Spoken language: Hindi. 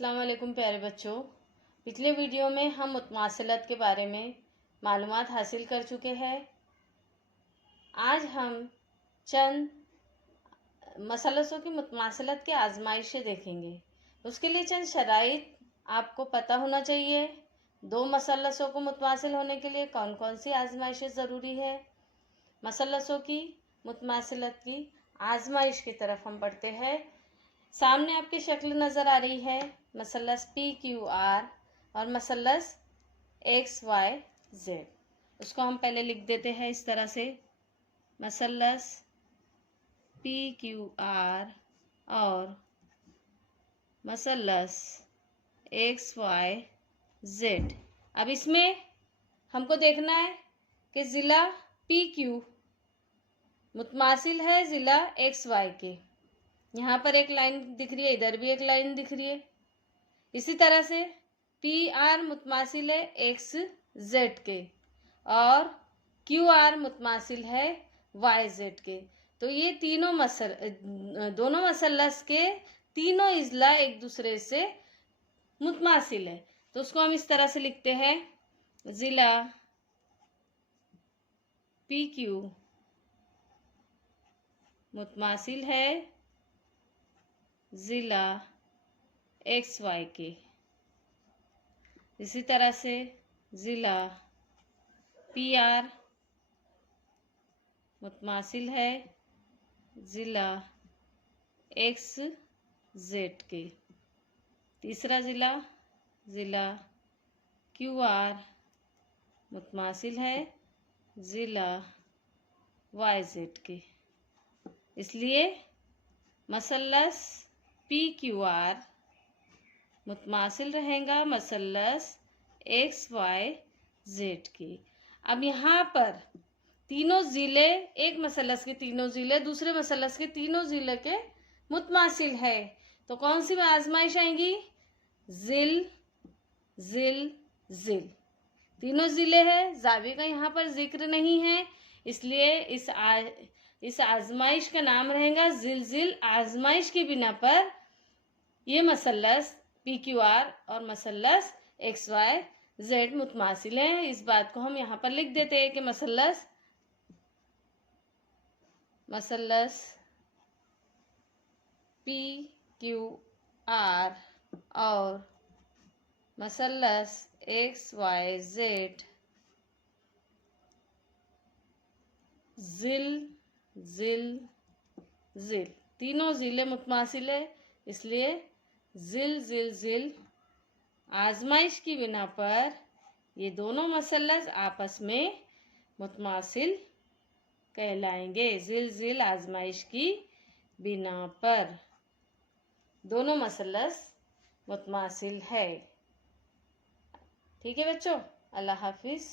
अस्सलाम वालेकुम प्यारे बच्चों। पिछले वीडियो में हम मुतमासिलत के बारे में मालूमात हासिल कर चुके हैं। आज हम चंद मसलसों की मुतमासिलत की आजमाइशें देखेंगे। उसके लिए चंद शराइत आपको पता होना चाहिए। दो मसलसों को मुतमासिल होने के लिए कौन कौन सी आजमाइशें ज़रूरी है। मसलसों की मुतमासिलत की आजमाइश की तरफ हम बढ़ते हैं। सामने आपकी शक्ल नज़र आ रही है, मसलस PQR और मसलस XYZ। उसको हम पहले लिख देते हैं इस तरह से, मसलस PQR और मसलस XYZ। अब इसमें हमको देखना है कि ज़िला PQ मुतमासिल है ज़िला XY के। यहाँ पर एक लाइन दिख रही है, इधर भी एक लाइन दिख रही है। इसी तरह से PR मुतमासिल है XZ के और QR मुतमासिल है YZ के। तो ये दोनों मसलस के तीनों इज़ला एक दूसरे से मुतमासिल है। तो उसको हम इस तरह से लिखते हैं, ज़िला PQ मुतमासिल है ज़िला XY के। इसी तरह से ज़िला PR मुतमासिल है ज़िला XZ के। तीसरा ज़िला QR मुतमासिल है ज़िला YZ के। इसलिए मसलस PQR मुतमासिल रहेगा मसलस XYZ की। अब यहाँ पर तीनों ज़िले, एक मसलस के तीनों ज़िले दूसरे मसलस के तीनों ज़िले के मुतमासिल है। तो कौन सी आजमाइश आएंगी? ज़िल ज़िल ज़िल। तीनों ज़िले हैं, ज़ावी का यहाँ पर जिक्र नहीं है, इसलिए इस आजमाइश का नाम रहेगा ज़िल ज़िल। आजमाइश की बिना पर ये मसलस PQR और मसलस XYZ मुतमासिल हैं। इस बात को हम यहाँ पर लिख देते हैं कि मसलस PQR और मसलस XYZ ज़िल ज़िल ज़िल। तीनों ज़िले मुतमासिल है, इसलिए ज़िल ज़िल ज़िल। आजमाइश की बिना पर ये दोनों मसलस आपस में मुतमासिल कहलाएंगे। ज़िल ज़िल आजमाइश की बिना पर दोनों मसलस मुतमासिल है। ठीक है बच्चों, अल्लाह हाफिज़।